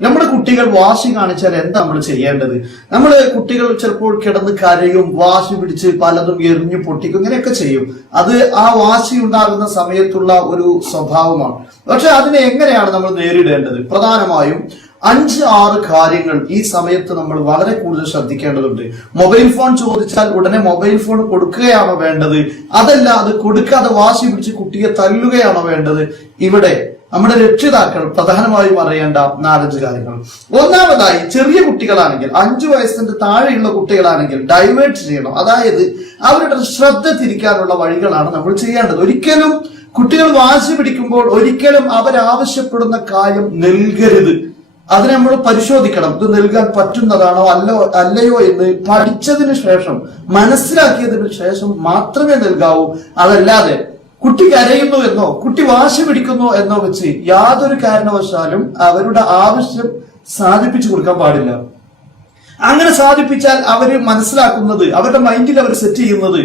നമ്മുടെ കുട്ടികൾ വാശി കാണിച്ചാൽ എന്താ നമ്മൾ ചെയ്യേണ്ടത്? നമ്മുടെ കുട്ടികൾ ചിലപ്പോൾ കിടന്ന് കരയും, വാശി പിടിച്ച് പലതും എറിഞ്ഞു പൊട്ടിക്കും, ഇങ്ങനെയൊക്കെ ചെയ്യും. അത് ആ വാശി ഉണ്ടാകുന്ന സമയത്തുള്ള ഒരു സ്വഭാവമാണ്. പക്ഷെ അതിനെ എങ്ങനെയാണ് നമ്മൾ നേരിടേണ്ടത്? പ്രധാനമായും 5-6 കാര്യങ്ങൾ ഈ സമയത്ത് നമ്മൾ വളരെ കൂടുതൽ ശ്രദ്ധിക്കേണ്ടതുണ്ട്. മൊബൈൽ ഫോൺ ചോദിച്ചാൽ ഉടനെ മൊബൈൽ ഫോൺ കൊടുക്കുകയാണോ വേണ്ടത്? അതല്ല, അത് കൊടുക്കാതെ വാശി പിടിച്ച് കുട്ടിയെ തല്ലുകയാണോ വേണ്ടത്? ഇവിടെ നമ്മുടെ രക്ഷിതാക്കൾ പ്രധാനമായും അറിയേണ്ട 4-5 കാര്യങ്ങൾ. ഒന്നാമതായി, ചെറിയ കുട്ടികളാണെങ്കിൽ, 5 വയസ്സിന്റെ താഴെയുള്ള കുട്ടികളാണെങ്കിൽ ഡൈവേർട്ട് ചെയ്യണം. അതായത് അവരുടെ ശ്രദ്ധ തിരിക്കാനുള്ള വഴികളാണ് നമ്മൾ ചെയ്യേണ്ടത്. ഒരിക്കലും കുട്ടികൾ വാശി പിടിക്കുമ്പോൾ ഒരിക്കലും അവരാവശ്യപ്പെടുന്ന കാര്യം നൽകരുത്. അതിനെ നമ്മൾ പരിശോധിക്കണം. ഇത് നൽകാൻ പറ്റുന്നതാണോ അല്ലയോ എന്ന് പഠിച്ചതിന് ശേഷം, മനസ്സിലാക്കിയതിന് ശേഷം മാത്രമേ നൽകാവൂ. അതല്ലാതെ കുട്ടി കരയുന്നു എന്നോ കുട്ടി വാശി പിടിക്കുന്നു എന്നോ വെച്ച് യാതൊരു കാരണവശാലും അവരുടെ ആവശ്യം സാധിപ്പിച്ചു കൊടുക്കാൻ പാടില്ല. അങ്ങനെ സാധിപ്പിച്ചാൽ അവര് മനസ്സിലാക്കുന്നത്, അവരുടെ മൈൻഡിൽ അവർ സെറ്റ് ചെയ്യുന്നത്,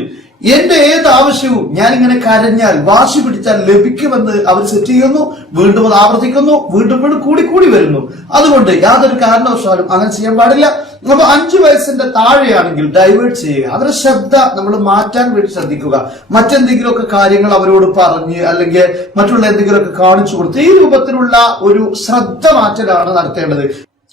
എന്റെ ഏത് ആവശ്യവും ഞാൻ ഇങ്ങനെ കരഞ്ഞാൽ, വാശി പിടിച്ചാൽ ലഭിക്കുമെന്ന് അവർ സെറ്റ് ചെയ്യുന്നു. വീണ്ടും അത് ആവർത്തിക്കുന്നു, വീണ്ടും കൂടി വരുന്നു. അതുകൊണ്ട് യാതൊരു കാരണവശാലും അങ്ങനെ ചെയ്യാൻ പാടില്ല. അപ്പൊ 5 വയസ്സിന്റെ താഴെയാണെങ്കിൽ ഡൈവേർട്ട് ചെയ്യുക. അവരുടെ ശ്രദ്ധ നമ്മൾ മാറ്റാൻ വേണ്ടി ശ്രദ്ധിക്കുക. മറ്റെന്തെങ്കിലുമൊക്കെ കാര്യങ്ങൾ അവരോട് പറഞ്ഞ്, അല്ലെങ്കിൽ മറ്റുള്ള എന്തെങ്കിലുമൊക്കെ കാണിച്ചു കൊടുത്ത്, ഈ രൂപത്തിലുള്ള ഒരു ശ്രദ്ധ മാറ്റലാണ് നടത്തേണ്ടത്.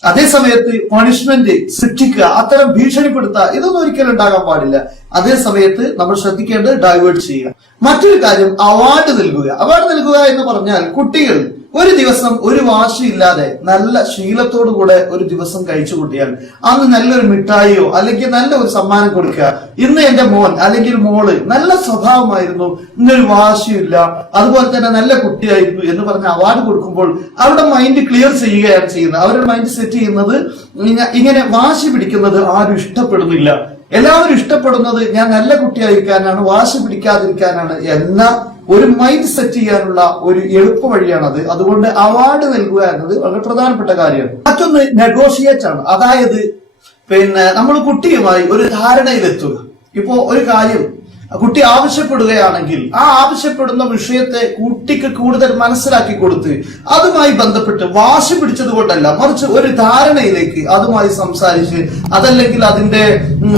അതേസമയത്ത് പണിഷ്മെന്റ്, ശിക്ഷിക്കുക, അത്തരം ഭീഷണിപ്പെടുത്തുക, ഇതൊന്നും ഒരിക്കലും ഉണ്ടാകാൻ പാടില്ല. അതേ സമയത്ത് നമ്മൾ ശ്രദ്ധിക്കേണ്ടത് ഡൈവേർട്ട് ചെയ്യുക. മറ്റൊരു കാര്യം, അവാർഡ് നൽകുക. അവാർഡ് നൽകുക എന്ന് പറഞ്ഞാൽ കുട്ടികൾ ഒരു ദിവസം ഒരു വാശിയില്ലാതെ നല്ല ശീലത്തോടു കൂടെ ഒരു ദിവസം കഴിച്ചു കൂട്ടിയാൽ അന്ന് നല്ലൊരു മിഠായിയോ അല്ലെങ്കിൽ നല്ല ഒരു സമ്മാനം കൊടുക്കുക. ഇന്ന് എന്റെ മോൻ അല്ലെങ്കിൽ മോള് നല്ല സ്വഭാവമായിരുന്നു, ഇന്നൊരു വാശിയില്ല, അതുപോലെ തന്നെ നല്ല കുട്ടിയായിരുന്നു എന്ന് പറഞ്ഞ് അവാർഡ് കൊടുക്കുമ്പോൾ അവരുടെ മൈൻഡ് ക്ലിയർ ചെയ്യുകയാണ് ചെയ്യുന്നത്. അവരുടെ മൈൻഡ് സെറ്റ് ചെയ്യുന്നത്, ഇങ്ങനെ വാശി പിടിക്കുന്നത് ആരും ഇഷ്ടപ്പെടുന്നില്ല, എല്ലാവരും ഇഷ്ടപ്പെടുന്നത് ഞാൻ നല്ല കുട്ടിയായിരിക്കാനാണ്, വാശി പിടിക്കാതിരിക്കാനാണ് എന്ന ഒരു മൈൻഡ് സെറ്റ് ചെയ്യാനുള്ള ഒരു എളുപ്പ വഴിയാണത്. അതുകൊണ്ട് അവാർഡ് നൽകുക എന്നത് വളരെ പ്രധാനപ്പെട്ട കാര്യമാണ്. മറ്റൊന്ന് നെഗോഷിയേറ്റ് ആണ്. അതായത് നമ്മൾ കുട്ടിയുമായി ഒരു ധാരണയിലെത്തുക. ഇപ്പോ ഒരു കാര്യം കുട്ടി ആവശ്യപ്പെടുകയാണെങ്കിൽ ആ ആവശ്യപ്പെടുന്ന വിഷയത്തെ കുട്ടിക്ക് കൂടുതൽ മനസ്സിലാക്കി കൊടുത്ത് അതുമായി ബന്ധപ്പെട്ട് വാശി പിടിച്ചത് കൊണ്ടല്ല, മറിച്ച് ഒരു ധാരണയിലേക്ക് അതുമായി സംസാരിച്ച്, അതല്ലെങ്കിൽ അതിന്റെ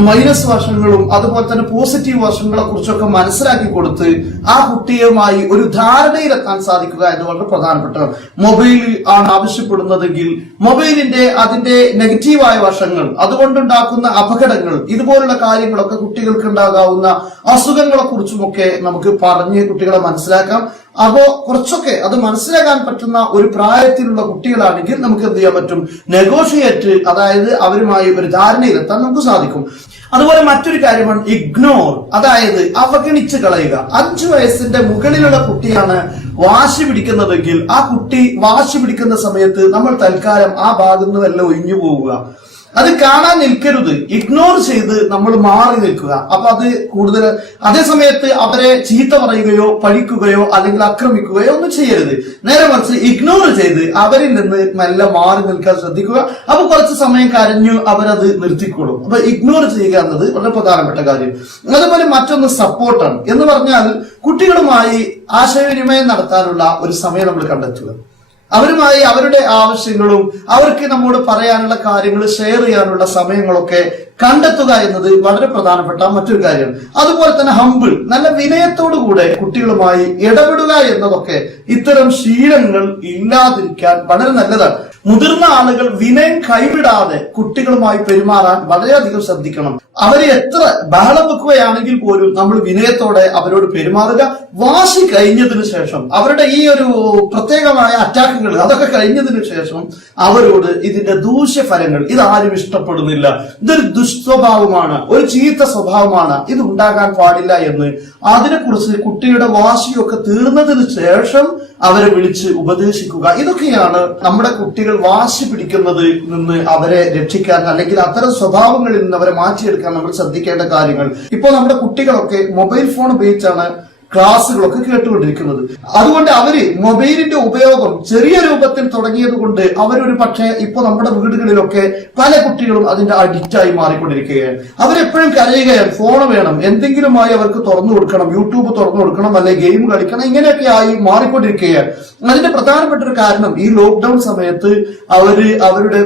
മൈനസ് വശങ്ങളും അതുപോലെ തന്നെ പോസിറ്റീവ് വശങ്ങളെ കുറിച്ചൊക്കെ മനസ്സിലാക്കി കൊടുത്ത് ആ കുട്ടിയുമായി ഒരു ധാരണയിലെത്താൻ സാധിക്കുക എന്ന് വളരെ പ്രധാനപ്പെട്ടതാണ്. മൊബൈൽ ആണ് ആവശ്യപ്പെടുന്നതെങ്കിൽ മൊബൈലിന്റെ അതിന്റെ നെഗറ്റീവായ വശങ്ങൾ, അതുകൊണ്ടുണ്ടാക്കുന്ന അപകടങ്ങൾ, ഇതുപോലുള്ള കാര്യങ്ങളൊക്കെ കുട്ടികൾക്ക് ഉണ്ടാകാവുന്ന അസുഖങ്ങളെ കുറിച്ചുമൊക്കെ നമുക്ക് പറഞ്ഞ് കുട്ടികളെ മനസ്സിലാക്കാം. അപ്പോ കുറച്ചൊക്കെ അത് മനസ്സിലാക്കാൻ പറ്റുന്ന ഒരു പ്രായത്തിലുള്ള കുട്ടികളാണെങ്കിൽ നമുക്ക് എന്ത് ചെയ്യാൻ പറ്റും? നെഗോഷിയേറ്റ്, അതായത് അവരുമായി ഒരു ധാരണയിലെത്താൻ നമുക്ക് സാധിക്കും. അതുപോലെ മറ്റൊരു കാര്യമാണ് ഇഗ്നോർ, അതായത് അവഗണിച്ച് കളയുക. 5 വയസ്സിന്റെ മുകളിലുള്ള കുട്ടിയാണ് വാശി പിടിക്കുന്നതെങ്കിൽ ആ കുട്ടി വാശി പിടിക്കുന്ന സമയത്ത് നമ്മൾ തൽക്കാലം ആ ഭാഗത്ത് നിന്നെല്ലാം ഒഴിഞ്ഞു പോവുക. അത് കാണാൻ നിൽക്കരുത്, ഇഗ്നോർ ചെയ്ത് നമ്മൾ മാറി നിൽക്കുക. അപ്പൊ അത് കൂടുതൽ, അതേ സമയത്ത് അവരെ ചീത്ത പറയുകയോ പഴിക്കുകയോ അല്ലെങ്കിൽ ആക്രമിക്കുകയോ ഒന്നും ചെയ്യരുത്. നേരെ മറിച്ച് ഇഗ്നോർ ചെയ്ത് അവരിൽ നിന്ന് മെല്ലെ മാറി നിൽക്കാൻ ശ്രദ്ധിക്കുക. അപ്പൊ കുറച്ച് സമയം കരഞ്ഞു അവരത് നിർത്തിക്കോളും. അപ്പൊ ഇഗ്നോർ ചെയ്യുക എന്നത് വളരെ പ്രധാനപ്പെട്ട കാര്യം. അതുപോലെ മറ്റൊന്ന് സപ്പോർട്ടാണ്. എന്ന് പറഞ്ഞാൽ കുട്ടികളുമായി ആശയവിനിമയം നടത്താനുള്ള ഒരു സമയം നമ്മൾ കണ്ടെത്തുക. അവരുമായി അവരുടെ ആവശ്യങ്ങളും അവർക്ക് നമ്മോട് പറയാനുള്ള കാര്യങ്ങൾ ഷെയർ ചെയ്യാനുള്ള സമയങ്ങളൊക്കെ കണ്ടെത്തുക എന്നത് വളരെ പ്രധാനപ്പെട്ട മറ്റൊരു കാര്യമാണ്. അതുപോലെ തന്നെ ഹംബിൾ, നല്ല വിനയത്തോടുകൂടെ കുട്ടികളുമായി ഇടപെടുക എന്നതൊക്കെ ഇത്തരം ശീലങ്ങൾ ഇല്ലാതിരിക്കാൻ വളരെ നല്ലതാണ്. മുതിർന്ന ആളുകൾ വിനയം കൈവിടാതെ കുട്ടികളുമായി പെരുമാറാൻ വളരെയധികം ശ്രദ്ധിക്കണം. അവരെ എത്ര ബഹളം വെക്കുകയാണെങ്കിൽ പോലും നമ്മൾ വിനയത്തോടെ അവരോട് പെരുമാറുക. വാശി കഴിഞ്ഞതിന് ശേഷം, അവരുടെ ഈ ഒരു പ്രത്യേകമായ അറ്റാക്കുകൾ അതൊക്കെ കഴിഞ്ഞതിന് ശേഷം അവരോട് ഇതിന്റെ ദൂഷ്യഫലങ്ങൾ, ഇതാരും ഇഷ്ടപ്പെടുന്നില്ല, ഇതൊരു ദുഷ്സ്വഭാവമാണ്, ഒരു ചീത്ത സ്വഭാവമാണ്, ഇത് ഉണ്ടാകാൻ പാടില്ല എന്ന് അതിനെക്കുറിച്ച് കുട്ടിയുടെ വാശിയൊക്കെ തീർന്നതിന് ശേഷം അവരെ വിളിച്ച് ഉപദേശിക്കുക. ഇതൊക്കെയാണ് നമ്മുടെ കുട്ടികൾ വാശി പിടിക്കുന്നത് നിന്ന് അവരെ രക്ഷിക്കാൻ, അല്ലെങ്കിൽ അത്തരം സ്വഭാവങ്ങളിൽ നിന്ന് അവരെ മാറ്റിയെടുക്കാൻ നമ്മൾ ശ്രദ്ധിക്കേണ്ട കാര്യങ്ങൾ. ഇപ്പോൾ നമ്മുടെ കുട്ടികളൊക്കെ മൊബൈൽ ഫോൺ ഉപയോഗിച്ചാണ് ക്ലാസ്സുകളൊക്കെ കേട്ടുകൊണ്ടിരിക്കുന്നത്. അതുകൊണ്ട് അവര് മൊബൈലിന്റെ ഉപയോഗം ചെറിയ രൂപത്തിൽ തുടങ്ങിയത് കൊണ്ട് അവരൊരു പക്ഷേ ഇപ്പൊ നമ്മുടെ വീടുകളിലൊക്കെ പല കുട്ടികളും അതിന്റെ അഡിക്റ്റായി മാറിക്കൊണ്ടിരിക്കുകയാണ്. അവരെപ്പോഴും കരയുകയാണ്, ഫോൺ വേണം, എന്തെങ്കിലുമായി അവർക്ക് തുറന്നു കൊടുക്കണം, യൂട്യൂബ് തുറന്നു കൊടുക്കണം, അല്ലെ ഗെയിം കളിക്കണം, ഇങ്ങനെയൊക്കെ ആയി മാറിക്കൊണ്ടിരിക്കുകയാണ്. അതിന്റെ പ്രധാനപ്പെട്ട ഒരു കാരണം ഈ ലോക്ക്ഡൌൺ സമയത്ത് അവരുടെ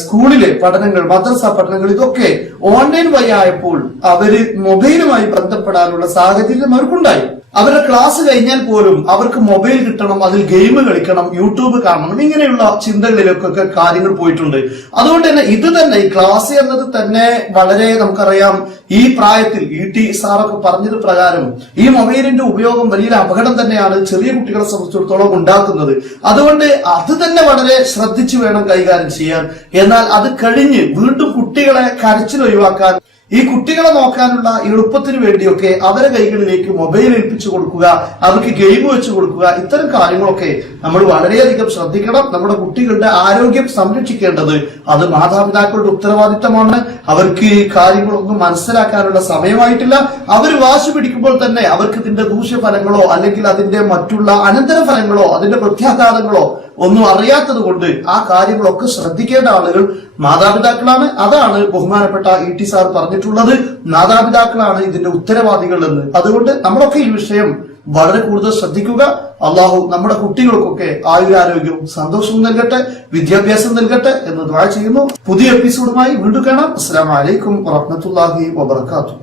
സ്കൂളിലെ പഠനങ്ങൾ, മദ്രസ പഠനങ്ങൾ ഇതൊക്കെ ഓൺലൈൻ വഴി ആയപ്പോൾ അവര് മൊബൈലുമായി ബന്ധപ്പെടാനുള്ള സാഹചര്യം അവർക്കുണ്ടായി. അവരുടെ ക്ലാസ് കഴിഞ്ഞാൽ പോലും അവർക്ക് മൊബൈൽ കിട്ടണം, അതിൽ ഗെയിം കളിക്കണം, യൂട്യൂബ് കാണണം, ഇങ്ങനെയുള്ള ചിന്തകളിലൊക്കെ കാര്യങ്ങൾ പോയിട്ടുണ്ട്. അതുകൊണ്ട് തന്നെ ഇത് തന്നെ ഈ ക്ലാസ് എന്നത് തന്നെ വളരെ നമുക്കറിയാം, ഈ പ്രായത്തിൽ ET സാറൊക്കെ പറഞ്ഞത് പ്രകാരം ഈ മൊബൈലിന്റെ ഉപയോഗം വലിയ അപകടം തന്നെയാണ് ചെറിയ കുട്ടികളെ സംബന്ധിച്ചിടത്തോളം ഉണ്ടാക്കുന്നത്. അതുകൊണ്ട് അത് തന്നെ വളരെ ശ്രദ്ധിച്ചു വേണം കൈകാര്യം ചെയ്യാൻ. എന്നാൽ അത് കഴിഞ്ഞ് വീണ്ടും കുട്ടികളെ കരച്ചിൽ ഒഴിവാക്കാൻ, ഈ കുട്ടികളെ നോക്കാനുള്ള എളുപ്പത്തിന് വേണ്ടിയൊക്കെ അവരെ കൈകളിലേക്ക് മൊബൈൽ ഏൽപ്പിച്ചു കൊടുക്കുക, അവർക്ക് ഗെയിം വെച്ച് കൊടുക്കുക, ഇത്തരം കാര്യങ്ങളൊക്കെ നമ്മൾ വളരെയധികം ശ്രദ്ധിക്കണം. നമ്മുടെ കുട്ടികളുടെ ആരോഗ്യം സംരക്ഷിക്കേണ്ടത് അത് മാതാപിതാക്കളുടെ ഉത്തരവാദിത്തമാണ്. അവർക്ക് കാര്യങ്ങളൊന്നും മനസ്സിലാക്കാനുള്ള സമയമായിട്ടില്ല. അവർ വാശി പിടിക്കുമ്പോൾ തന്നെ അവർക്ക് ഇതിന്റെ ദൂഷ്യഫലങ്ങളോ അല്ലെങ്കിൽ അതിന്റെ മറ്റുള്ള അനന്തരഫലങ്ങളോ അതിന്റെ പ്രത്യാഘാതങ്ങളോ ഒന്നും അറിയാത്തത് കൊണ്ട് ആ കാര്യങ്ങളൊക്കെ ശ്രദ്ധിക്കേണ്ട ആളുകൾ മാതാപിതാക്കളാണ്. അതാണ് ബഹുമാനപ്പെട്ട ET സാർ പറഞ്ഞിട്ടുള്ളത്, മാതാപിതാക്കളാണ് ഇതിന്റെ ഉത്തരവാദികൾ എന്ന്. അതുകൊണ്ട് നമ്മളൊക്കെ ഈ വിഷയം വളരെ കൂടുതൽ ശ്രദ്ധിക്കുക. അള്ളാഹു നമ്മുടെ കുട്ടികൾക്കൊക്കെ ആയുരാരോഗ്യവും സന്തോഷവും നൽകട്ടെ, വിദ്യാഭ്യാസം നൽകട്ടെ എന്ന് ദുആ ചെയ്യുന്നു. പുതിയ എപ്പിസോഡുമായി വീണ്ടും കാണാം. അസ്സലാമു അലൈക്കും വറഹ്മത്തുള്ളാഹി വബറകാതുഹു.